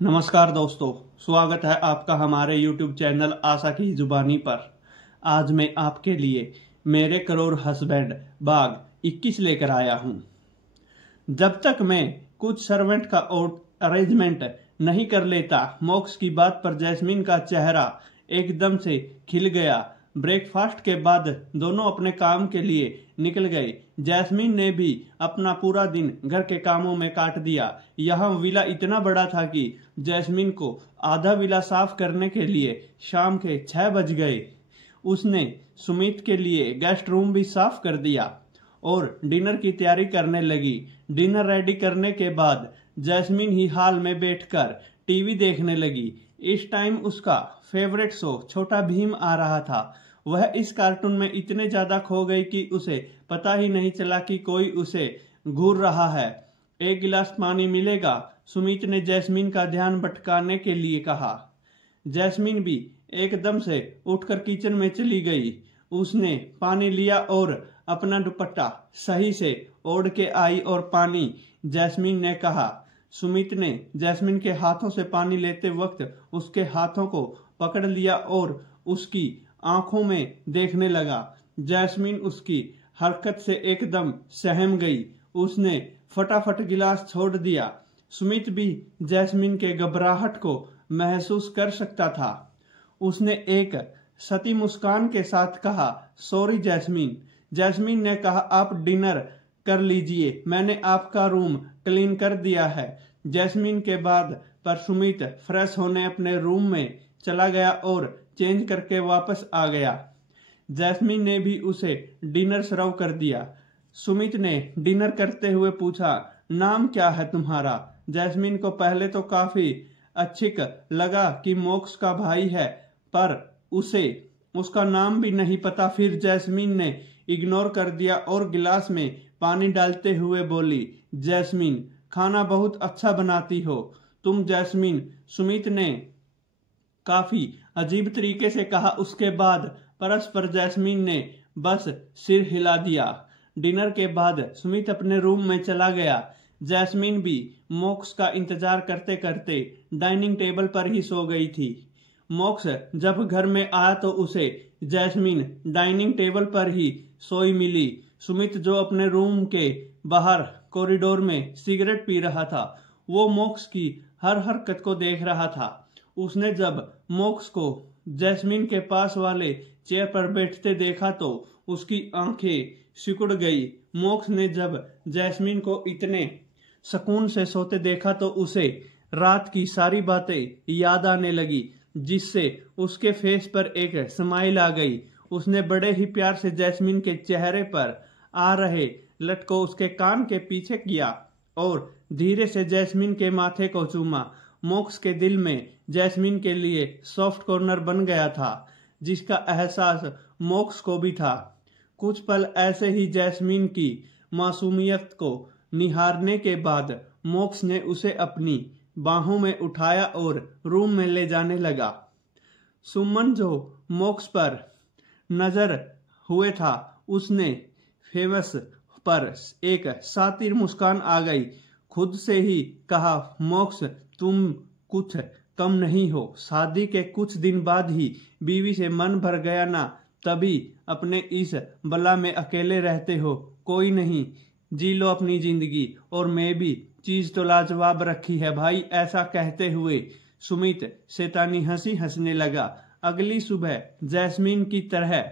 नमस्कार दोस्तों, स्वागत है आपका हमारे YouTube चैनल आशा की जुबानी पर। आज मैं आपके लिए मेरे करोड़ हस्बैंड भाग 21 लेकर आया हूं। जब तक मैं कुछ सर्वेंट का अरेंजमेंट नहीं कर लेता, मोक्ष की बात पर जैस्मीन का चेहरा एकदम से खिल गया। ब्रेकफास्ट के बाद दोनों अपने काम के लिए निकल गए। जैस्मीन ने भी अपना पूरा दिन घर के कामों में काट दिया। यह विला इतना बड़ा था कि जैस्मीन को आधा विला साफ करने के लिए शाम के 6 बज गए। उसने सुमित के लिए गेस्ट रूम भी साफ कर दिया और डिनर की तैयारी करने लगी। डिनर रेडी करने के बाद जैस्मीन ही हॉल में बैठकर टीवी देखने लगी। इस टाइम उसका फेवरेट शो छोटा भीम आ रहा था। वह इस कार्टून में इतने ज्यादा खो गई कि उसे पता ही नहीं चला कि कोई उसे घूर रहा है। एक गिलास पानी मिलेगा? सुमित ने जैस्मीन का ध्यान भटकाने के लिए कहा। जैस्मीन भी एकदम से उठकर किचन में चली गई। उसने पानी लिया और अपना दुपट्टा सही से ओढ़ के आई और पानी जैस्मीन ने कहा। सुमित ने जैस्मीन के हाथों से पानी लेते वक्त उसके हाथों को पकड़ लिया और उसकी आंखों में देखने लगा। जैस्मीन उसकी हरकत से एकदम सहम गई। उसने फटाफट गिलास छोड़ दिया। सुमित भी जैस्मीन के घबराहट को महसूस कर सकता था। उसने एक सती मुस्कान के साथ कहा, सॉरी जैस्मीन। जैस्मीन ने कहा, आप डिनर कर लीजिए, मैंने आपका रूम क्लीन कर दिया है। जैस्मीन के बाद पर सुमित फ्रेश होने अपने रूम में चला गया और चेंज करके वापस आ गया। जैस्मीन ने भी उसे डिनर सर्व कर दिया। सुमित ने डिनर करते हुए पूछा, नाम क्या है तुम्हारा? जैस्मीन को पहले तो काफी अच्छिक लगा कि मोक्ष का भाई है, पर उसे उसका नाम भी नहीं पता। फिर जैस्मीन ने इग्नोर कर दिया और गिलास में पानी डालते हुए बोली, जैस्मीन खाना बहुत अच्छा बनाती हो तुम। जैस्मीन, सुमित ने काफी अजीब तरीके से कहा। उसके बाद परस्पर जैस्मीन ने बस सिर हिला दिया। डिनर के बाद सुमित अपने रूम में चला गया। जैस्मीन भी मोक्ष का इंतजार करते करते डाइनिंग टेबल पर ही सो गई थी। मोक्ष जब घर में आया तो उसे जैस्मीन डाइनिंग टेबल पर ही सोई मिली। सुमित जो अपने रूम के बाहर कॉरिडोर में सिगरेट पी रहा था, वो मोक्ष की हर हरकत को देख रहा था। उसने जब मोक्ष को जैस्मीन के पास वाले चेयर पर बैठते देखा तो उसकी आंखें सिकुड़ गई। मोक्ष ने जब जैस्मीन को इतने सुकून से सोते देखा तो उसे रात की सारी बातें याद आने लगी, जिससे उसके फेस पर एक स्माइल आ गई। उसने बड़े ही प्यार से जैस्मीन के चेहरे पर आ रहे लट को उसके कान के पीछे किया और धीरे से जैस्मीन के माथे को चूमा। मोक्ष के दिल में जैस्मीन के लिए सॉफ्ट कॉर्नर बन गया था, जिसका एहसास मोक्ष को भी था। कुछ पल ऐसे ही जैस्मीन की मासूमियत को निहारने के बाद मोक्ष ने उसे अपनी बाहों में उठाया और रूम में ले जाने लगा। सुमन जो मोक्ष पर नजर हुए था, उसने फेमस पर एक सातिर मुस्कान आ गई। खुद से ही कहा, मोक्ष तुम कुछ कम नहीं हो। शादी के कुछ दिन बाद ही बीवी से मन भर गया ना, तभी अपने इस बला में अकेले रहते हो। कोई नहीं, जी लो अपनी जिंदगी। और मैं भी चीज तो लाजवाब रखी है भाई। ऐसा कहते हुए सुमित शैतानी हंसी हंसने लगा। अगली सुबह जैस्मीन की तरह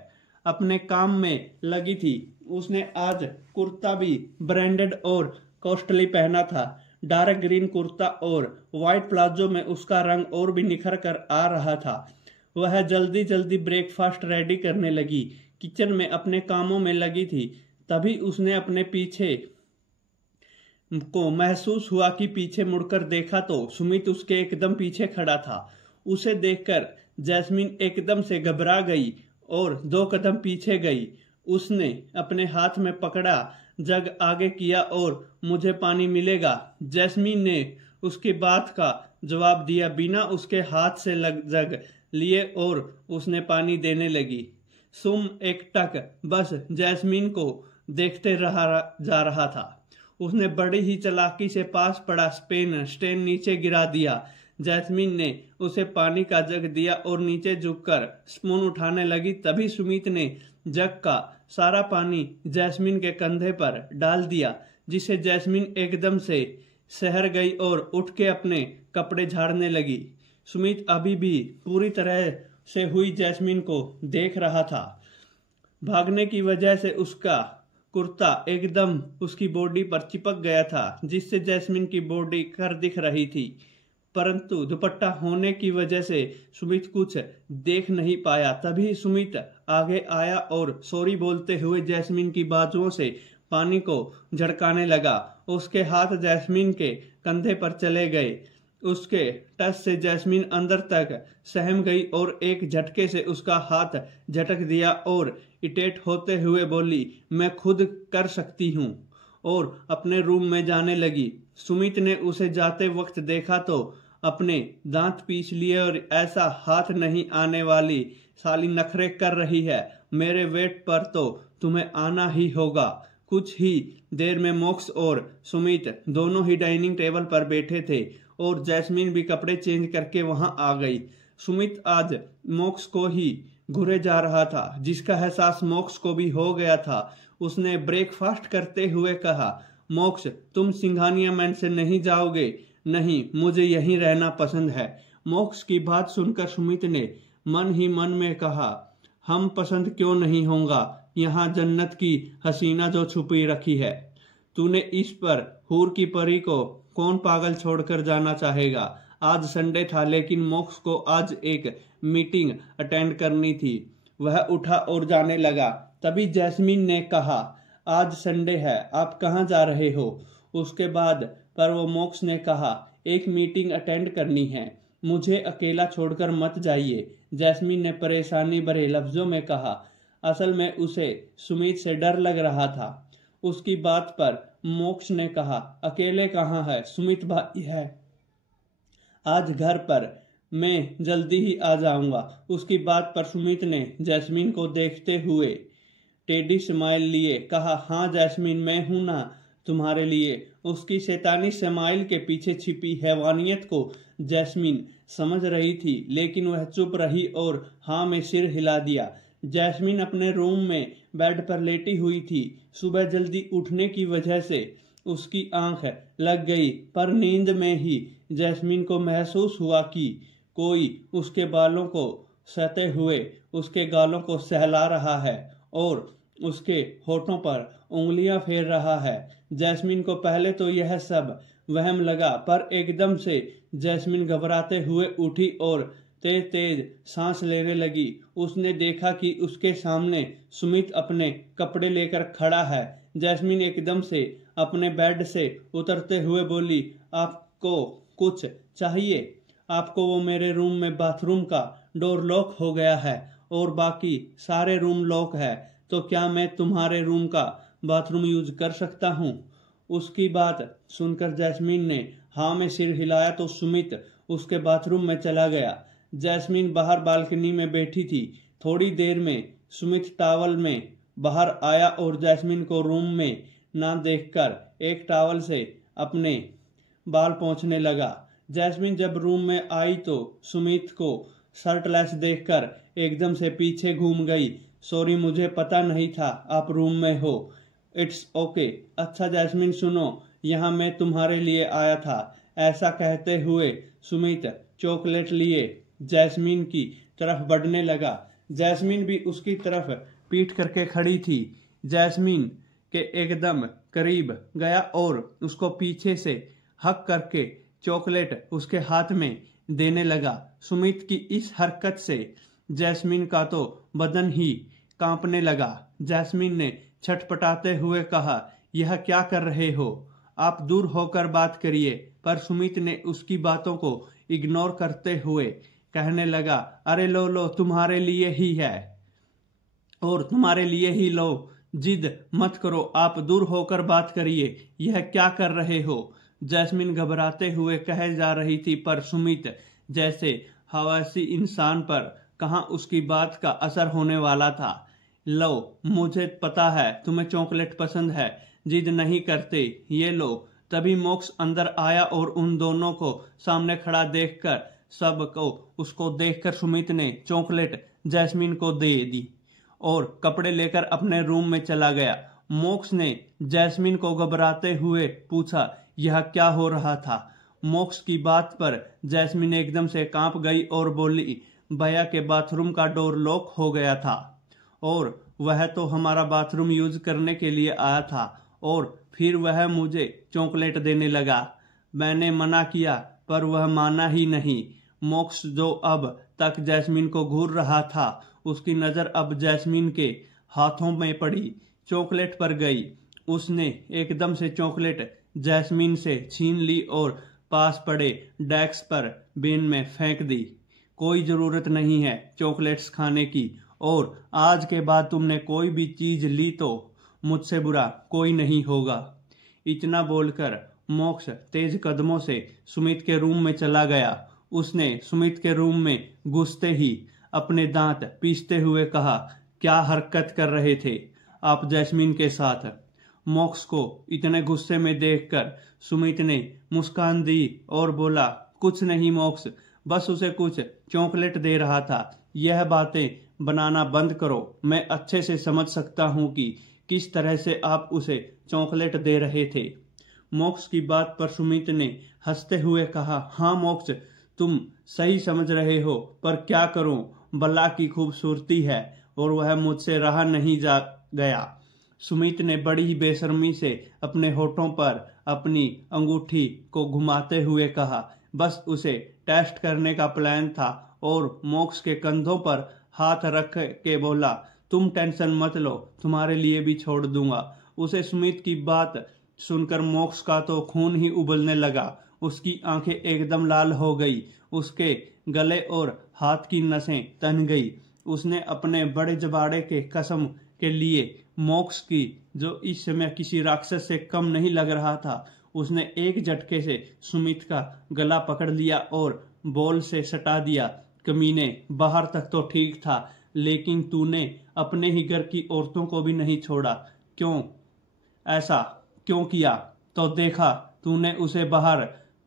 अपने काम में लगी थी। उसने आज कुर्ता भी ब्रांडेड और कॉस्टली पहना था। डार्क ग्रीन कुर्ता और व्हाइट प्लाजो में उसका रंग और भी निखर कर आ रहा था। वह जल्दी जल्दी ब्रेकफास्ट रेडी करने लगी। किचन में अपने कामों में लगी थी, तभी उसने अपने पीछे को महसूस हुआ कि पीछे मुड़कर देखा तो सुमित उसके एकदम पीछे खड़ा था। उसे देखकर जैस्मीन एकदम से घबरा गई और 2 कदम पीछे गई। उसने अपने हाथ में पकड़ा जग आगे किया और मुझे पानी मिलेगा। जैस्मीन ने उसकी बात का जवाब दिया बिना उसके हाथ से जग लिए और उसने पानी देने लगी। सुम एक टक बस जैस्मीन को देखते जा रहा था। उसने बड़ी ही चालाकी से पास पड़ा स्टेन नीचे गिरा दिया। जैस्मीन ने उसे पानी का जग दिया और नीचे झुककर स्पून उठाने लगी। तभी सुमित ने जग का सारा पानी जैस्मीन के कंधे पर डाल दिया, जिससे जैस्मीन एकदम से सहर गई और उठ के अपने कपड़े झाड़ने लगी। सुमित अभी भी पूरी तरह से हुई जैस्मीन को देख रहा था। भागने की वजह से उसका कुर्ता एकदम उसकी बॉडी पर चिपक गया था, जिससे जैस्मीन की बॉडी कर दिख रही थी, परंतु दुपट्टा होने की वजह से सुमित कुछ देख नहीं पाया। तभी सुमित आगे आया और सॉरी बोलते हुए जैस्मीन की बाजुओं से पानी को झड़काने लगा। उसके हाथ जैस्मीन के कंधे पर चले गए। उसके टच से जैस्मीन अंदर तक सहम गई और एक झटके से उसका हाथ झटक दिया और इरिटेट होते हुए बोली, मैं खुद कर सकती हूँ, और अपने रूम में जाने लगी। सुमित ने उसे जाते वक्त देखा तो अपने दांत पीस लिए और ऐसा हाथ नहीं आने वाली, साली नखरे कर रही है, मेरे वेट पर तो तुम्हें आना ही होगा। कुछ ही देर में मोक्ष और सुमित दोनों ही डाइनिंग टेबल पर बैठे थे और जैस्मीन भी कपड़े चेंज करके वहां आ गई। सुमित आज मोक्ष को ही घूरे जा रहा था, जिसका एहसास मोक्ष को भी हो गया था। उसने ब्रेकफास्ट करते हुए कहा, मोक्ष तुम सिंघानिया मैन से नहीं जाओगे? नहीं, मुझे यहीं रहना पसंद है। मोक्ष की बात सुनकर सुमित ने मन ही मन में कहा, हम पसंद क्यों नहीं होगा, यहाँ जन्नत की हसीना जो छुपी रखी है। तूने इस पर हूर की परी को कौन पागल छोड़कर जाना चाहेगा। आज संडे था, लेकिन मोक्ष को आज एक मीटिंग अटेंड करनी थी। वह उठा और जाने लगा। तभी जैस्मीन ने कहा, आज संडे है, आप कहाँ जा रहे हो? उसके बाद पर वो मोक्ष ने कहा, एक मीटिंग अटेंड करनी है, मुझे अकेला छोड़कर मत जाइए। जैस्मीन ने परेशानी भरे लफ्जों में कहा। असल में उसे सुमित से डर लग रहा था। उसकी बात पर मोक्ष ने कहा, अकेले कहाँ है, सुमित भाई है आज घर पर, मैं जल्दी ही आ जाऊंगा। उसकी बात पर सुमित ने जैस्मीन को देखते हुए टेडी स्माइल लिए कहा, हाँ जैस्मीन, मैं हूं ना तुम्हारे लिए। उसकी शैतानी स्माइल के पीछे छिपी हैवानियत को जैस्मीन समझ रही थी, लेकिन वह चुप रही और हाँ में सिर हिला दिया। जैस्मीन अपने रूम में बेड पर लेटी हुई थी। सुबह जल्दी उठने की वजह से उसकी आंख लग गई, पर नींद में ही जैस्मीन को महसूस हुआ कि कोई उसके बालों को सहते हुए उसके गालों को सहला रहा है और उसके होठों पर उंगलियां फेर रहा है। जैस्मीन को पहले तो यह सब वहम लगा, पर एकदम से जैस्मीन घबराते हुए उठी और तेज तेज सांस लेने लगी। उसने देखा कि उसके सामने सुमित अपने कपड़े लेकर खड़ा है। जैस्मीन एकदम से अपने बेड से उतरते हुए बोली, आपको कुछ चाहिए? आपको वो मेरे रूम में बाथरूम का डोर लॉक हो गया है और बाकी सारे रूम लॉक है, तो क्या मैं तुम्हारे रूम का बाथरूम यूज कर सकता हूँ? उसकी बात सुनकर जैस्मीन ने हाँ में सिर हिलाया तो सुमित उसके बाथरूम में चला गया। जैस्मीन बाहर बालकनी में बैठी थी। थोड़ी देर में सुमित टॉवल में बाहर आया और जैस्मीन को रूम में ना देखकर एक टॉवल से अपने बाल पोंछने लगा। जैस्मीन जब रूम में आई तो सुमित को शर्टलेस देखकर एकदम से पीछे घूम गई। सॉरी, मुझे पता नहीं था आप रूम में हो। It's okay. अच्छा जैस्मीन सुनो, यहाँ मैं तुम्हारे लिए आया था। ऐसा कहते हुए सुमित चॉकलेट लिए जैस्मीन की तरफ बढ़ने लगा। जैस्मीन भी उसकी तरफ पीठ करके खड़ी थी। जैस्मीन के एकदम करीब गया और उसको पीछे से हक करके चॉकलेट उसके हाथ में देने लगा। सुमित की इस हरकत से जैस्मीन का तो बदन ही कांपने लगा। जैस्मीन ने छटपटाते हुए कहा, यह क्या कर रहे हो? आप दूर होकर बात करिए। पर सुमित ने उसकी बातों को इग्नोर करते हुए कहने लगा, अरे लो लो, तुम्हारे लिए ही है और तुम्हारे लिए ही लो, जिद मत करो, आप दूर होकर बात करिए। यह क्या कर रहे हो? जैस्मीन घबराते हुए कहे जा रही थी, पर सुमित जैसे हवासी इंसान पर कहाँ उसकी बात का असर होने वाला था। लो, मुझे पता है तुम्हें चॉकलेट पसंद है, जिद नहीं करते, ये लो। तभी मोक्ष अंदर आया और उन दोनों को सामने खड़ा देखकर सबको उसको देखकर सुमित ने चॉकलेट जैस्मीन को दे दी और कपड़े लेकर अपने रूम में चला गया। मोक्ष ने जैस्मीन को घबराते हुए पूछा, यह क्या हो रहा था? मोक्ष की बात पर जैस्मीन एकदम से कांप गई और बोली, भैया के बाथरूम का डोर लॉक हो गया था और वह तो हमारा बाथरूम यूज करने के लिए आया था और फिर वह मुझे चॉकलेट देने लगा। मैंने मना किया पर वह माना ही नहीं। मोक्ष जो अब तक जैस्मीन को घूर रहा था, उसकी नजर अब जैस्मीन के हाथों में पड़ी, चॉकलेट पर गई। उसने एकदम से चॉकलेट जैस्मीन से छीन ली और पास पड़े डेस्क पर बिन में फेंक दी। कोई जरूरत नहीं है चॉकलेट्स खाने की और आज के बाद तुमने कोई भी चीज ली तो मुझसे बुरा कोई नहीं होगा। इतना बोलकर मोक्ष तेज कदमों से सुमित के रूम में चला गया। उसने सुमित के रूम में घुसते ही अपने दांत पीसते हुए कहा, क्या हरकत कर रहे थे आप जैस्मीन के साथ? मोक्ष को इतने गुस्से में देखकर सुमित ने मुस्कान दी और बोला, कुछ नहीं मोक्ष, बस उसे कुछ चॉकलेट दे रहा था। यह बातें बनाना बंद करो। मैं अच्छे से समझ सकता हूँ कि किस तरह से आप उसे चॉकलेट दे रहे थे। मोक्ष की बात पर सुमित ने हंसते हुए कहा, हाँ मोक्ष, तुम सही समझ रहे हो, पर क्या करूं, बल्ला की खूबसूरती है और वह मुझसे रहा नहीं जा गया। सुमित ने बड़ी ही बेशर्मी से अपने होठों पर अपनी अंगूठी को घुमाते हुए कहा, बस उसे टेस्ट करने का प्लान था और मोक्ष के कंधों पर हाथ रख के बोला, तुम टेंशन मत लो, तुम्हारे लिए भी छोड़ दूंगा। उसे सुमित की बात सुनकर मोक्ष का तो खून ही उबलने लगा। उसकी आंखें एकदम लाल हो गई, उसके गले और हाथ की नसें तन गई। उसने अपने बड़े जबाड़े के कसम के लिए मोक्ष की, जो इस समय किसी राक्षस से कम नहीं लग रहा था, उसने एक झटके से सुमित का गला पकड़ लिया और बॉल से सटा दिया। कमीने, बाहर तक तो ठीक था, लेकिन तूने अपने ही घर की औरतों को भी नहीं छोड़ा। क्यों? ऐसा क्यों किया? तो देखा तूने उसे बाहर,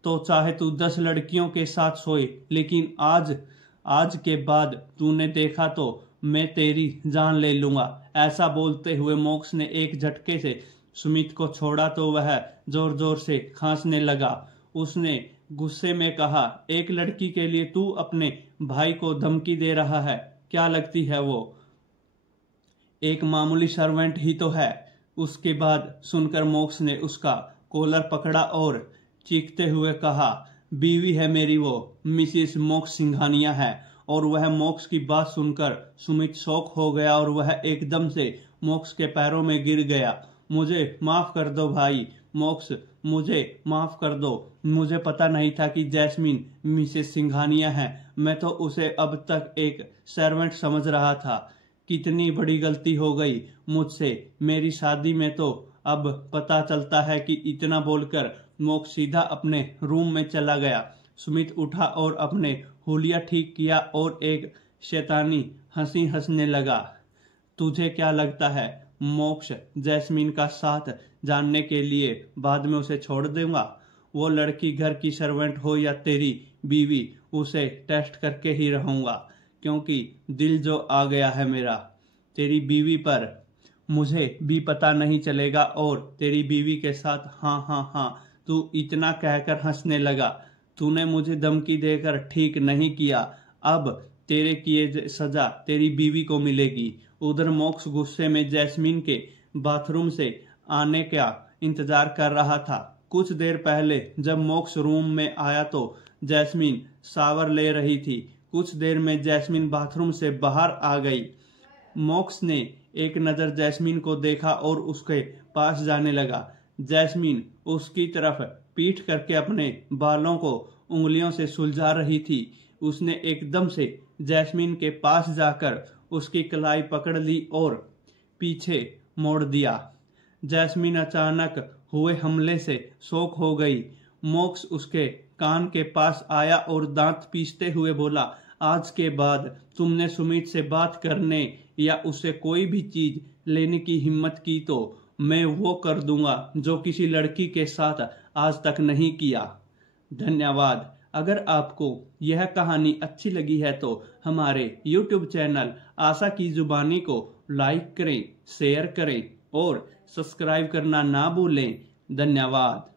तो चाहे तू 10 लड़कियों के साथ सोए, लेकिन आज के बाद तूने देखा तो मैं तेरी जान ले लूंगा। ऐसा बोलते हुए मोक्ष ने एक झटके से सुमित को छोड़ा तो वह जोर जोर से खांसने लगा। उसने गुस्से में कहा, एक लड़की के लिए तू अपने भाई को धमकी दे रहा है? क्या लगती है वो एक मामूली सर्वेंट ही तो है। उसके बाद सुनकर मोक्ष ने उसका कॉलर पकड़ा और चीखते हुए कहा, बीवी है मेरी वो, मिसिस मोक्ष सिंघानिया है। और वह मोक्ष की बात सुनकर सुमित शॉक हो गया और वह एकदम से मोक्ष के पैरों में गिर गया। मुझे माफ कर दो भाई मोक्ष, मुझे माफ कर दो। मुझे पता नहीं था कि जैस्मीन मिसेस सिंघानिया है। मैं तो उसे अब तक एक सर्वेंट समझ रहा था। कितनी बड़ी गलती हो गई मुझसे। मेरी शादी में तो अब पता चलता है कि इतना बोलकर मोक्ष सीधा अपने रूम में चला गया। सुमित उठा और अपने हुलिया ठीक किया और एक शैतानी हंसी हंसने लगा। तुझे क्या लगता है मोक्ष जैस्मीन का साथ जानने के लिए बाद में उसे छोड़ दूंगा? वो लड़की घर की सर्वेंट हो या तेरी बीवी, उसे टेस्ट करके ही रहूंगा, क्योंकि दिल जो आ गया है मेरा तेरी बीवी पर, मुझे भी पता नहीं चलेगा। और तेरी बीवी के साथ हाँ हाँ हाँ, तू इतना कहकर हंसने लगा। तूने मुझे धमकी देकर ठीक नहीं किया, अब तेरे किए सजा तेरी बीवी को मिलेगी। उधर मोक्ष गुस्से में जैस्मीन के बाथरूम से आने का इंतजार कर रहा था। कुछ देर पहले जब मोक्ष रूम में आया तो जैस्मीन शावर ले रही थी। कुछ देर में जैस्मीन बाथरूम से बाहर आ गई। मोक्ष ने एक नजर जैस्मीन को देखा और उसके पास जाने लगा। जैस्मीन उसकी तरफ पीठ करके अपने बालों को उंगलियों से सुलझा रही थी। उसने एकदम से जैस्मीन के पास जाकर उसकी कलाई पकड़ ली और पीछे मोड़ दिया। जैस्मीन अचानक हुए हमले से शॉक हो गई। मोक्ष उसके कान के पास आया और दांत पीसते हुए बोला, आज के बाद तुमने सुमित से बात करने या उससे कोई भी चीज लेने की हिम्मत की तो मैं वो कर दूंगा जो किसी लड़की के साथ आज तक नहीं किया। धन्यवाद। अगर आपको यह कहानी अच्छी लगी है तो हमारे YouTube चैनल आशा की जुबानी को लाइक करें, शेयर करें और सब्सक्राइब करना ना भूलें। धन्यवाद।